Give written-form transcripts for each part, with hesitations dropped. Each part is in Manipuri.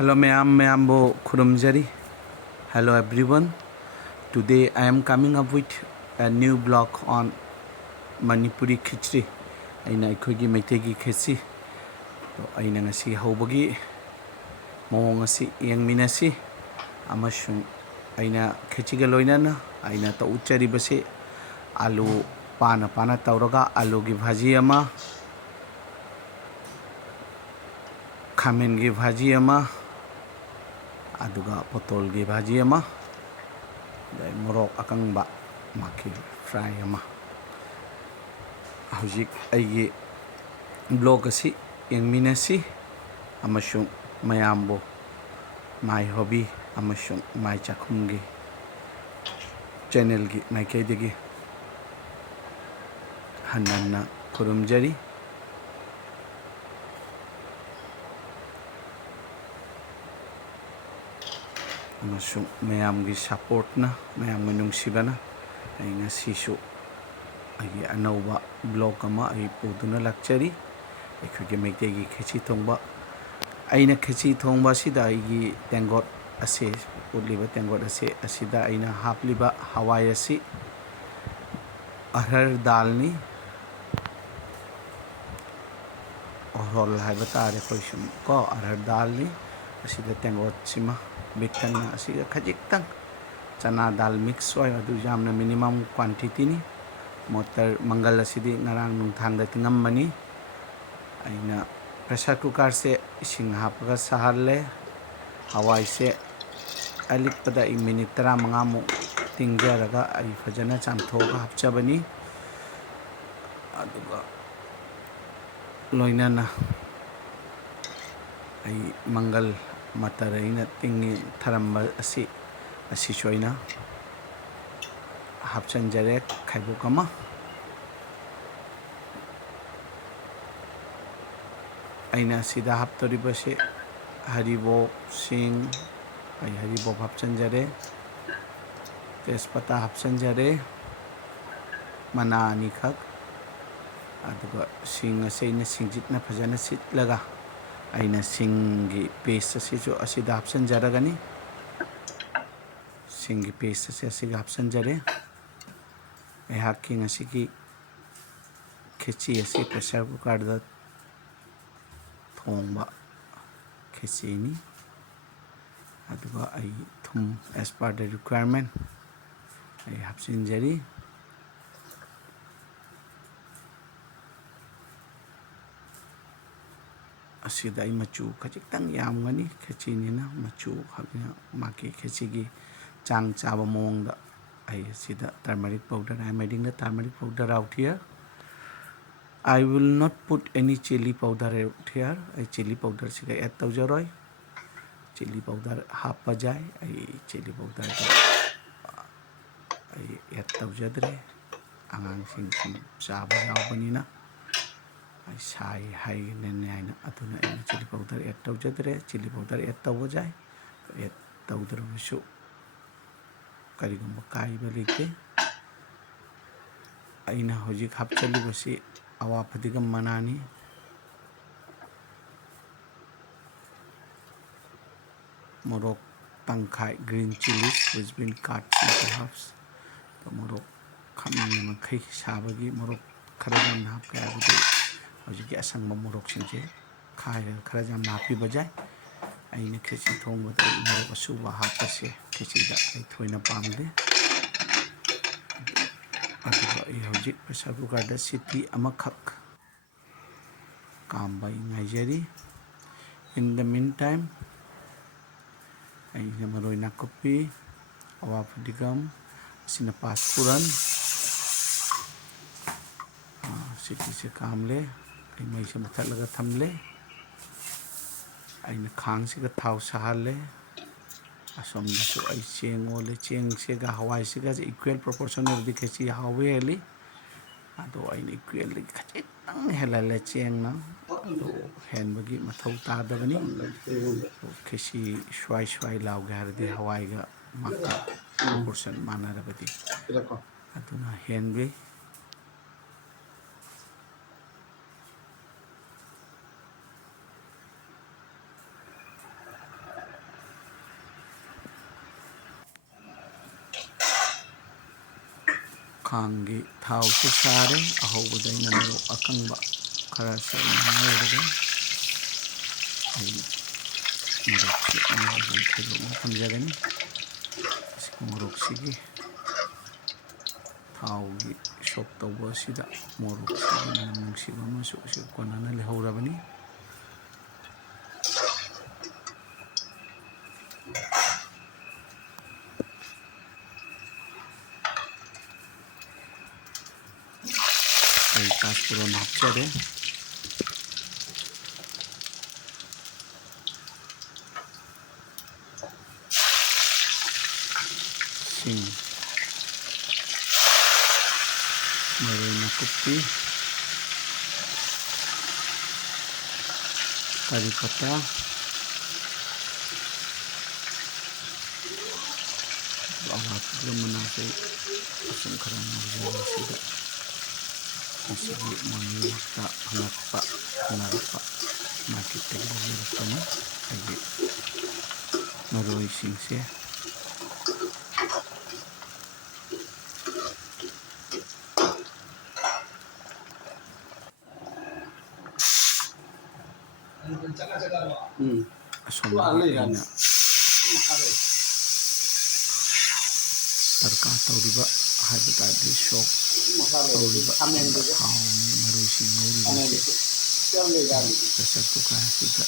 Hello Mayambo Kurumjari. Hello everyone. Today I am coming up with a new blog on Manipuri Khechri. Aina aikogi maitegi khechri. Aina ngasi haubagi mawong asi yengminasi amasung aina khechiga loinana aina ta uchari base alu pana tauraga alu gi bhaji ama khamen gi bhaji ama aduga potol gi bhaji ama dai morok akangba maki fry ama hojik aigi blog asi yengminasi amasung mayambo my hobby amasung mychakhum gi channel gi maikaidegi hananna kurumjari amasung mayamgi support na mayamgi nungsibana ay ngasisu ay anauba blog ama ay puduna lakchari ay maitegi khechi thongba aina khechi thongba sida ay tengot ase uliba tengot ase asida aina hapliba hawai asi arhar dal ni orol haiba tare khoisum ko arhar dal ni asida tengot sima bigtan na asiga khajiktan chana dal mix oi adu jamna minimum quantity ni motor mangal asidi ngarang nungthangda tingammani aina pressure cooker se ising hapaga saharle hawai se alikpada i minute 35 mu tingjaraga ai fajana chamthoga hapchabani aduga loinana ai mangal mataraina tingi tharamba asi choina hapchanjare khaibukama aina sida haptoribase haribo sing ai haribo hapchanjare tespata hapchanjare mana ani khak aduga sing aseina singjitna phajana sitlaga aina singi paste asijo asida hapchanjaragani singi paste asiga hapchanjare hacking asigi khechi asi pressure cooker da thongba khechi ni aduga ai thum as per the requirement ai hapchanjari asida ai machu khajitang yamgani khechi ni na machu habina maki khechi gi chang chaba mongda ai asida turmeric powder I am adding the turmeric powder out here. I will not put any chili powder out here. I chili powder siga add tawjaroi chili powder half bajai ai chili powder ai add tawjadre angang sing chaba yawbanina ai sai hai nene aina aduna ai chili powder add tawjadre chili powder add tawjai add tawdra karigumba kaiba leke aina hojik hapchali basi awa padigam manani morok tangkai green chilies which been cut into halves to morok khamna makhai sabagi morok kharajam hap ka abudi hojik asangba morok singje khai kharajam hapi bajai aina khechi thongba da morok asuba hapase khechi da ai thoina pamde aduga ai hojik pressure cooker da city amakhak kambai ngaijari in the meantime ai maroi nakopi awa padigam sina paspuran city se kamle ai mai se matlaga thamle aina khang se ga thau sahalle asom so ai chengole cheng se ga hawai se ga equal proportional di khechi hawe ali ado aina equal li khachitang helale cheng na ado hen bagi mathau ta dabani khechi shwai law ga hardi hawai ga makka proportion mana rabadi aduna hen be ꯈꯥꯡꯒꯤ ꯊꯥꯎꯁꯨ ꯁꯥꯔꯦ ꯑꯍꯧꯕꯗ ꯑꯩꯅ ꯃꯣꯔꯣꯛ ꯑꯀꯪꯕ ꯈꯔ ꯁꯦꯡꯅ ꯉꯧꯔꯒ ꯑꯩ ꯃꯣꯔꯣꯛꯁꯤ ꯉꯧꯔꯒ ꯈꯥꯏꯗꯣꯛꯅ ꯊꯝꯖꯒꯅꯤ ꯑꯁꯤꯒꯤ ꯃꯣꯔꯣꯛꯁꯤꯒꯤ ꯊꯥꯎꯒꯤ ꯁꯣꯛ ꯇꯧꯕ ꯑꯁꯤꯗ ꯃꯣꯔꯣꯛꯁꯤꯒꯤ ꯃꯅꯝ ꯅꯨꯡꯁꯤꯕ ꯑꯃꯁꯨ ꯑꯁꯤ ꯀꯣꯟꯅꯅ ꯂꯩꯍꯧꯔꯕꯅꯤ ꯑꯩ ꯄꯥꯁꯄꯨꯔꯣꯟ ꯍꯥꯞꯆꯔꯦ ꯁꯤꯡ ꯃꯔꯣꯏ ꯅꯥꯀꯨꯞꯄꯤ ꯀꯔꯤ ꯄꯇꯥ ꯑꯋꯥꯊꯕꯤ ꯃꯅꯥꯁꯦ ꯑꯁꯨꯝ ꯈꯔ ꯉꯧꯖꯔꯦ ꯁꯤꯗ ꯃꯁꯤꯒꯤ ꯃꯣꯔꯅꯤꯡꯋꯥꯛꯇ ꯐꯪꯅꯔꯛꯄ ꯃꯥꯔꯀꯦꯠꯇꯒꯤ ꯂꯧꯖꯔꯛꯄꯅꯤ ꯑꯩꯒꯤ ꯃꯔꯣꯏꯁꯤꯡꯁꯦ ꯑꯁꯣꯝꯗꯒꯤ ꯑꯩꯅ ꯗꯔꯀꯥꯔ ꯇꯧꯔꯤꯕ ꯍꯥꯏꯕ ꯇꯥꯔꯗꯤ ꯁꯣꯛ ꯇꯧꯔꯤꯕ ꯊꯥꯎꯅꯤ ꯃꯔꯣꯏꯁꯤꯡ ꯉꯧꯔꯤꯕꯁꯦ ꯄ꯭ꯔꯦꯁꯔ ꯀꯨꯀꯔ ꯑꯁꯤꯗ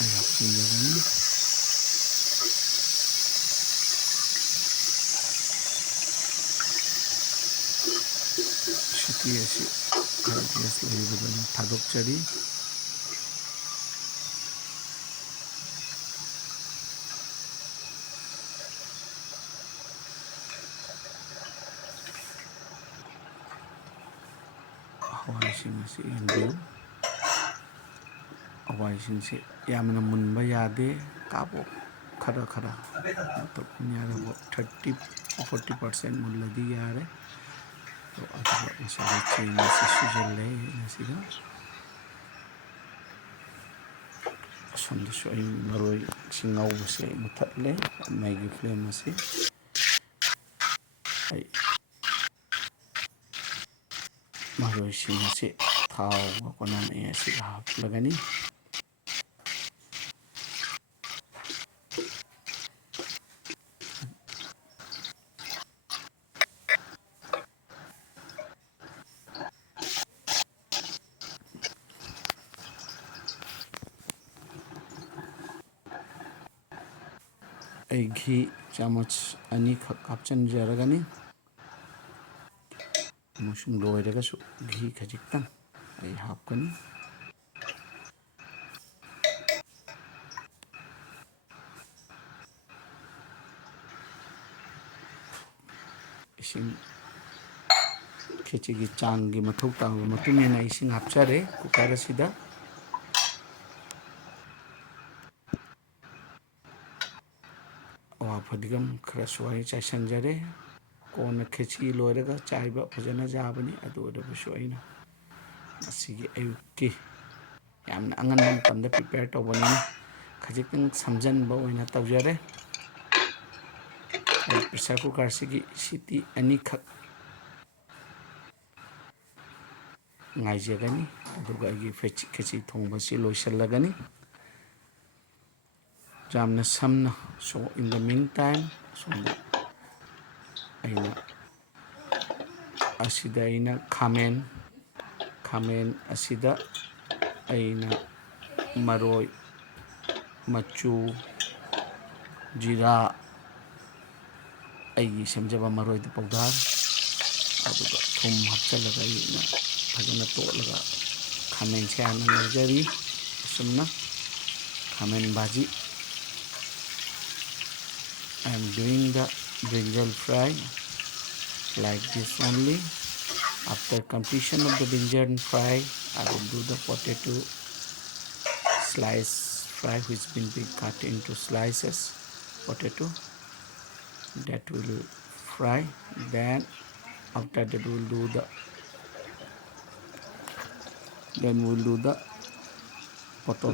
ꯑꯩ ꯍꯥꯞꯆꯤꯟꯖꯒꯅꯤ ꯁꯤꯇꯤ ꯑꯁꯤ ꯈꯔ ꯒꯦꯁ ꯂꯩꯕꯗꯨꯅ ꯊꯥꯗꯣꯛꯆꯔꯤ ꯍꯋꯥꯏꯁꯤꯡ ꯑꯁꯤ ꯌꯦꯡꯕꯤꯌꯨ ꯍꯋꯥꯏꯁꯤꯡꯁꯤ ꯌꯥꯝꯅ ꯃꯨꯟꯕ ꯌꯥꯗꯦ ꯀꯥꯕꯣꯛ ꯈꯔ ꯃꯇꯝ ꯌꯥꯔꯕ 30-40% ꯃꯨꯜꯂꯗꯤ ꯌꯥꯔꯦ ꯑꯗꯨꯒ ꯉꯁꯥꯏꯒꯤ ꯆꯦꯡ ꯑꯁꯤ ꯁꯨꯖꯜꯂꯦ ꯉꯁꯤꯗ ꯑꯁꯣꯝꯗꯁꯨ ꯑꯩ ꯃꯔꯣꯏꯁꯤꯡ ꯉꯧꯕꯁꯦ ꯃꯨꯊꯠꯂꯦ ꯃꯩꯒꯤ ꯐ꯭ꯂꯦꯝ ꯑꯁꯤ ꯑꯩ ꯃꯔꯣꯏꯁꯤꯡ ꯑꯁꯤ ꯊꯥꯎꯒ ꯀꯣꯟꯅꯅ ꯑꯁꯤꯗ ꯍꯥꯞꯂꯒꯅꯤ ꯑꯩ ꯘꯤ ꯆꯥꯃꯆ 2 ꯍꯥꯞꯆꯤꯟꯖꯔꯒꯅꯤ ꯑꯃꯁꯨꯡ ꯂꯣꯏꯔꯒꯁꯨ ꯘꯤ ꯈꯖꯤꯛꯇꯪ ꯑꯩ ꯍꯥꯞꯀꯅꯤ ꯏꯁꯤꯡ ꯈꯦꯆꯤꯒꯤ ꯆꯥꯡꯒꯤ ꯃꯊꯧ ꯇꯥꯕ ꯃꯇꯨꯡ ꯏꯟꯅ ꯏꯁꯤꯡ ꯍꯥꯞꯆꯔꯦ ꯀꯨꯀꯔ ꯑꯁꯤꯗ ꯑꯋꯥ ꯐꯗꯤꯒꯣꯝ ꯈꯔ ꯁ꯭ꯋꯥꯏ ꯆꯥꯏꯁꯤꯟꯖꯔꯦ ꯀꯣꯟꯅ ꯈꯦꯆꯤ ꯂꯣꯏꯔꯒ ꯆꯥꯏꯕ ꯐꯖꯅ ꯌꯥꯕꯅꯤ ꯑꯗꯨ ꯑꯣꯏꯔꯕꯁꯨ ꯑꯩꯅ ꯉꯁꯤꯒꯤ ꯑꯌꯨꯛꯀꯤ ꯌꯥꯝꯅ ꯑꯉꯟꯕ ꯃꯇꯝꯗ ꯄ꯭ꯔꯤꯄꯦꯌꯔ ꯇꯧꯕꯅꯤꯅ ꯈꯖꯤꯛꯇꯪ ꯁꯝꯖꯟꯕ ꯑꯣꯏꯅ ꯇꯧꯖꯔꯦ ꯑꯩ ꯄ꯭ꯔꯦꯁꯔ ꯀꯨꯀꯔꯁꯤꯒꯤ ꯁꯤꯇꯤ 2 ꯉꯥꯏꯖꯒꯅꯤ ꯑꯗꯨꯒ ꯑꯩꯒꯤ ꯈꯦꯆꯤ ꯊꯣꯡꯕꯁꯤ ꯂꯣꯏꯁꯤꯜꯂꯒꯅꯤ ꯌꯥꯝꯅ ꯁꯝꯅ ꯁꯣ ꯏꯟ ꯗ ꯃꯤꯟ ꯇꯥꯏꯝ ꯑꯁꯣꯝꯗ ꯑꯩꯅ ꯑꯁꯤꯗ ꯑꯩꯅ ꯈꯥꯃꯦꯟ ꯑꯁꯤꯗ ꯑꯩꯅ ꯃꯔꯣꯏ ꯃꯆꯨ ꯖꯤꯔꯥ ꯑꯩꯒꯤ ꯁꯦꯝꯖꯕ ꯃꯔꯣꯏꯗ ꯄꯥꯎꯗꯔ ꯑꯗꯨꯒ ꯊꯨꯝ ꯍꯥꯞꯆꯤꯜꯂꯒ ꯑꯩꯅ ꯐꯖꯅ ꯇꯣꯠꯂꯒ ꯈꯥꯃꯦꯟꯁꯦ ꯍꯥꯟꯅ ꯉꯧꯖꯔꯤ ꯑꯁꯨꯝꯅ ꯈꯥꯃꯦꯟ ꯚꯥꯖꯤ I am doing the brinjal fry like this only. After completion of the brinjal fry, I will do the potato slice fry which been cut into slices. Potato that will fry. Then after that we'll do the potol.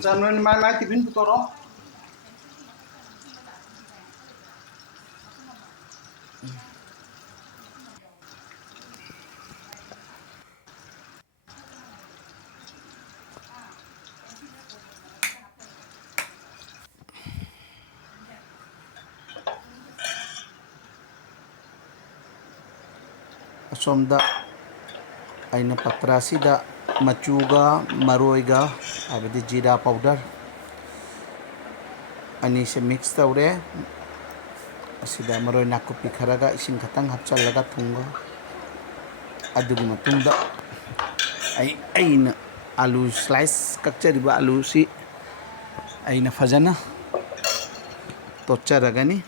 somda aina patra sida machuga maroiga abadi jira powder ani se mix tawre asida maroi nakupi kharaga ising khatang hapchalaga thunga adugi matungda aina alu slice kakchariba alu si aina fajana tocharagani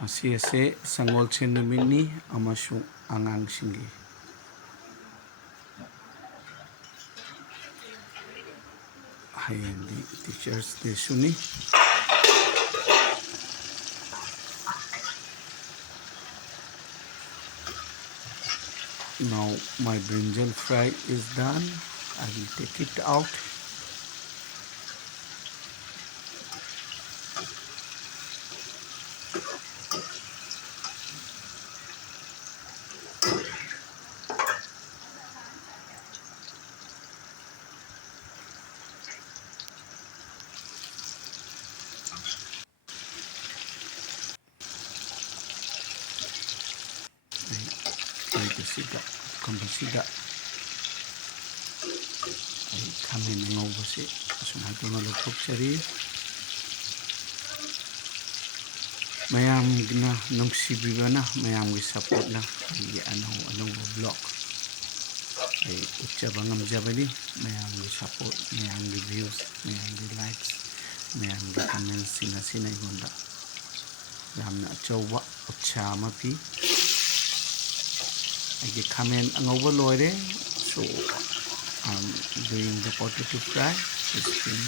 asi ase sangol chen numini amasung angang singi hayandi teachers day suni. Now my brinjal fry is done. I will take it out. Kambasida ay khamen ngawbase asumay tuna lupokchari mayamna nungsibibana mayamgi support na ay anong vlog ay utchaba ngamjabani mayamgi support mayamgi views mayamgi likes mayamgi comments sina igonda yamna achauba utsa ama pi I khamen angauba loire so I'm doing the potato fry. It's been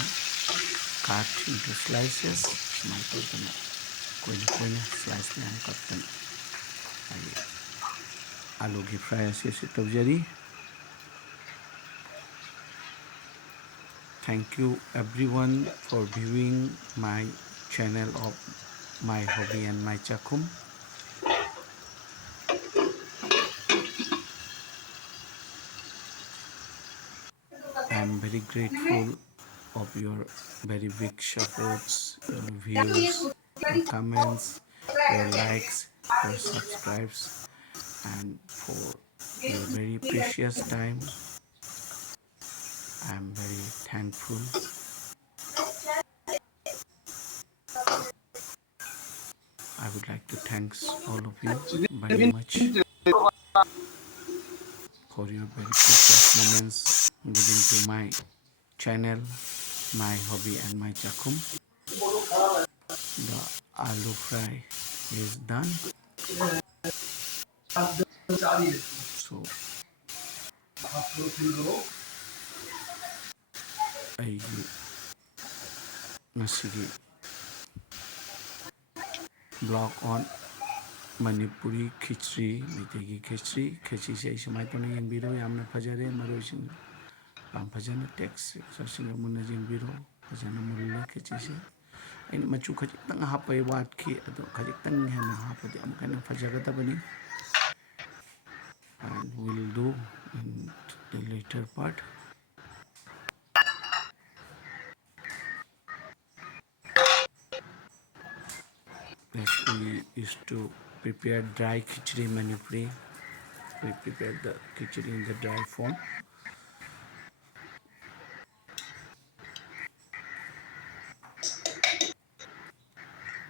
cut into slices. My potato koina slice na cut tan aloo ki fry ase tawjari. Thank you everyone for viewing my channel of My Hobby and My Chakhum. I'm very grateful of your very big supports, your views, your comments, your likes, your subscribes, and for your very precious time. I'm very thankful. I would like to thank all of you very much for your very precious moments given to my channel, My Hobby and My Chakhum. The aloo fry is done. So aigi ngasigi blog on Manipuri Khechri, Mitegi Khechri. Khechri se ismai to ni biro yamna fajare maroising pam fajana text sasinga munna jing biro fajana mulle khechri se aina machu khajitang hapai wat ki ado khajitang hena hapadi amkana fajagadabani and we'll do in the later part. Next we used to prepare dry khichdi Manipuri. We prepare the khichdi in the dry form.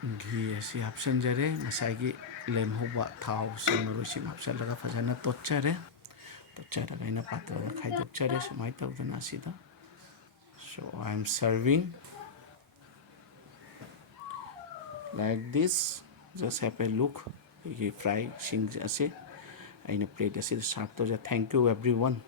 Ghee asi hapsanjare masagi lemhuba thau samaru sim hapsalaga fajana tochare tocharaga ina patrada khaidokchare sumai tawdana asida. So I'm serving like this. Just have a look. Fry sing ase aina plate ase serve to. Thank you everyone.